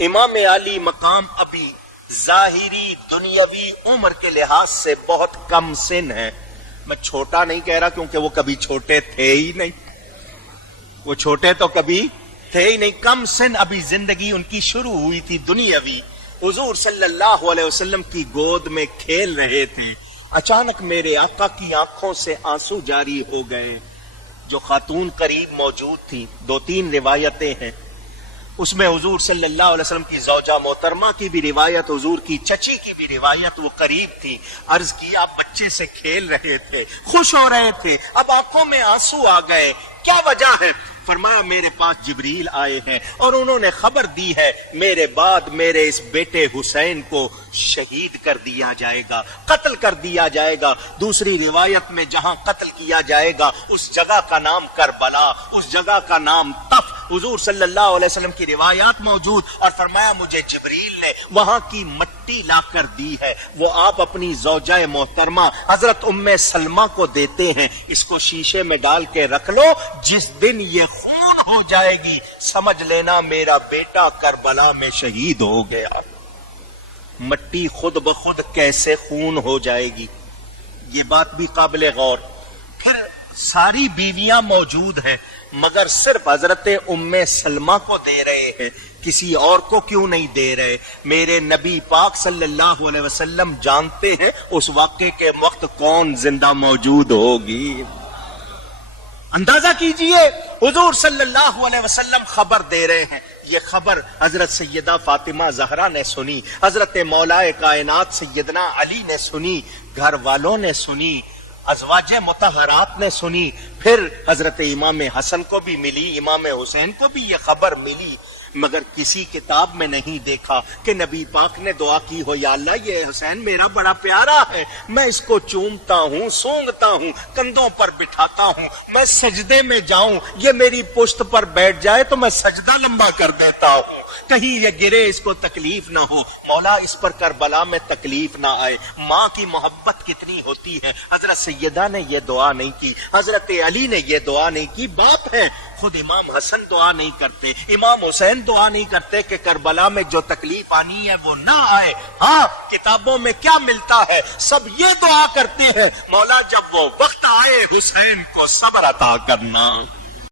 امام علی مقام ابھی ظاہری دنیاوی عمر کے لحاظ سے بہت کم سن ہے. میں چھوٹا نہیں کہہ رہا کیونکہ وہ کبھی چھوٹے تھے ہی نہیں، وہ چھوٹے تو کبھی تھے ہی نہیں. کم سن ابھی زندگی ان کی شروع ہوئی تھی دنیاوی. حضور صلی اللہ علیہ وسلم کی گود میں کھیل رہے تھے. اچانک میرے آقا کی آنکھوں سے آنسو جاری ہو گئے. جو خاتون قریب موجود تھی، 2-3 روایتیں ہیں، اس میں حضور صلی اللہ علیہ وسلم کی زوجہ محترمہ کی بھی روایت، حضور کی چچی کی بھی روایت، وہ قریب تھی. عرض کیا آپ بچے سے کھیل رہے تھے، خوش ہو رہے تھے، اب آنکھوں میں آنسو آ گئے، کیا وجہ ہے؟ فرمایا میرے پاس جبریل آئے ہیں اور انہوں نے خبر دی ہے میرے بعد میرے اس بیٹے حسین کو شہید کر دیا جائے گا، قتل کر دیا جائے گا. دوسری روایت میں جہاں قتل کیا جائے گا اس جگہ کا نام کربلا، اس جگہ کا نام طف. حضور صلی اللہ علیہ وسلم کی روایات موجود، اور فرمایا مجھے جبریل نے وہاں کی مٹی لا کر دی ہے، وہ آپ اپنی زوجہ محترمہ حضرت ام سلمہ کو دیتے ہیں، اس کو شیشے میں ڈال کے رکھ لو، جس دن یہ خون ہو جائے گی سمجھ لینا میرا بیٹا کربلا میں شہید ہو گیا. مٹی خود بخود کیسے خون ہو جائے گی، یہ بات بھی قابل غور. پھر ساری بیویاں موجود ہیں مگر صرف حضرت ام سلمہ کو دے رہے ہیں، کسی اور کو کیوں نہیں دے رہے؟ میرے نبی پاک صلی اللہ علیہ وسلم جانتے ہیں اس واقعے کے وقت کون زندہ موجود ہوگی. اندازہ کیجئے حضور صلی اللہ علیہ وسلم خبر دے رہے ہیں. یہ خبر حضرت سیدہ فاطمہ زہرا نے سنی، حضرت مولا کائنات سیدنا علی نے سنی، گھر والوں نے سنی، ازواج مطہرات نے سنی، پھر حضرت امام حسن کو بھی ملی، امام حسین کو بھی یہ خبر ملی. مگر کسی کتاب میں نہیں دیکھا کہ نبی پاک نے دعا کی ہو یا اللہ یہ حسین میرا بڑا پیارا ہے، میں اس کو چومتا ہوں، سونگتا ہوں، کندھوں پر بٹھاتا ہوں، میں سجدے میں جاؤں یہ میری پشت پر بیٹھ جائے تو میں سجدہ لمبا کر دیتا ہوں، کہیں یہ گرے اس کو تکلیف نہ ہو، مولا اس پر کربلا میں تکلیف نہ آئے. ماں کی محبت کتنی ہوتی ہے. حضرت سیدہ نے یہ دعا نہیں کی، حضرت علی نے یہ دعا نہیں کی. باپ ہے، خود امام حسن دعا نہیں کرتے، امام حسین دعا نہیں کرتے کہ کربلا میں جو تکلیف آنی ہے وہ نہ آئے. ہاں کتابوں میں کیا ملتا ہے؟ سب یہ دعا کرتے ہیں مولا جب وہ وقت آئے حسین کو صبر عطا کرنا.